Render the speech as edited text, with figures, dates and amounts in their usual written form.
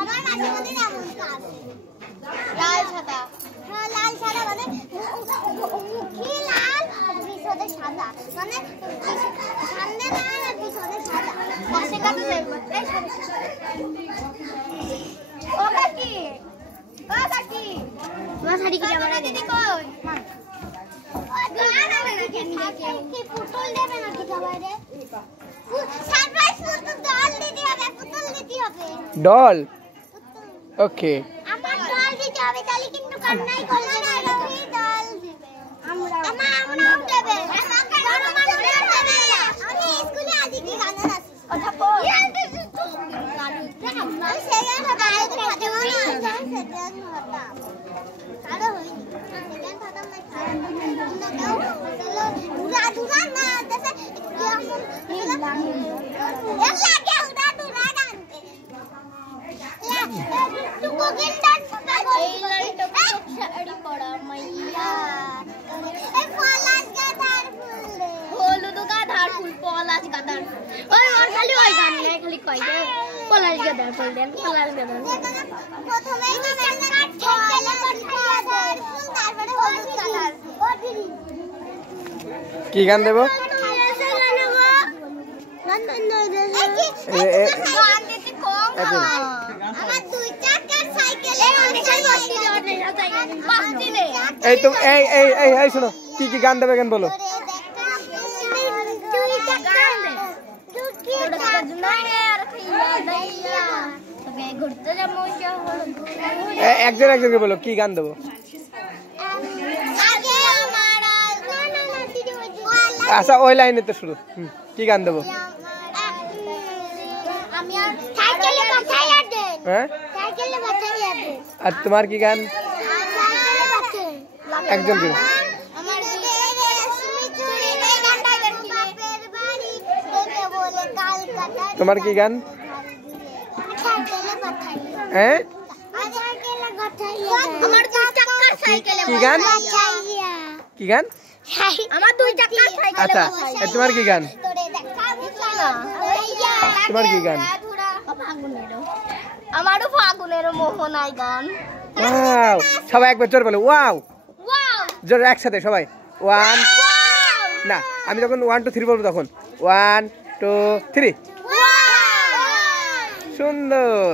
আমার মাঝে মাঝে এমন কাজ লাল সাদা হ্যাঁ লাল সাদা মানে মুখে লাল পিছনে সাদা মানে সামনে লাল আর পিছনে সাদা পাশে কাটে দেখো ও কাকি তোমার শাড়ি কি জামা দিদি কই কি পুতুল দেবে নাকি সবাইরে সারপ্রাইজ পুতুল ডল দিতে হবে পুতুল দিতে হবে ডল ওকে আমার ডল দিতে হবে তাহলে কিন্তু কান্নাই করবে না রবি ডল দিবে আমরাও দেবে বড় মানুষ দেবে আমি স্কুলে আজ কি গানা নাচি কথা বল আমি সেকেন্ড হতে খাতে মানে সেকেন্ড হতা সারা হইনি সেকেন্ড হতা না দুরা দুরা না দেশে কেমন এর লাগে উড়া দুরা গানতে তু কোকিল ডান্স এই লাইট শাড়ি পড়া মাইয়া এই পলাশ গাদার ফুল হলুদ গাদার ফুল পলাশ গাদার ওই ওর খালি ওই গান নাই খালি কই দে পলাশ গাদার ফুল দেন পলাশ গাদার প্রথমেই তো পলাশ গাদার ফুল তারপরে হলুদ গাদার ও দিদি কি গান দেব আমার দুই চাকার সাইকেলে এই তো এই এই এই এই শোনো কি গান দেবে কেন বলো একজনকে বলো কি গান দেবো আচ্ছা ওই লাইনে তো শুরু কি গান দেবো হ্যাঁ আর তোমার কি গান একজন কি তোমার কি গান হ্যাঁ কি গান কি গান আমার দুই চাকার সাইকেলে আচ্ছা তোমার কি গান তোমার কি গান আমারও ফাগুনের মোহনায় গান ওয়াও সবাই একবার জোর বলো ওয়াও জোর একসাথে সবাই ওয়ান না আমি যখন 1 2 3 বলবো তখন 1 2 3 সুন্দর।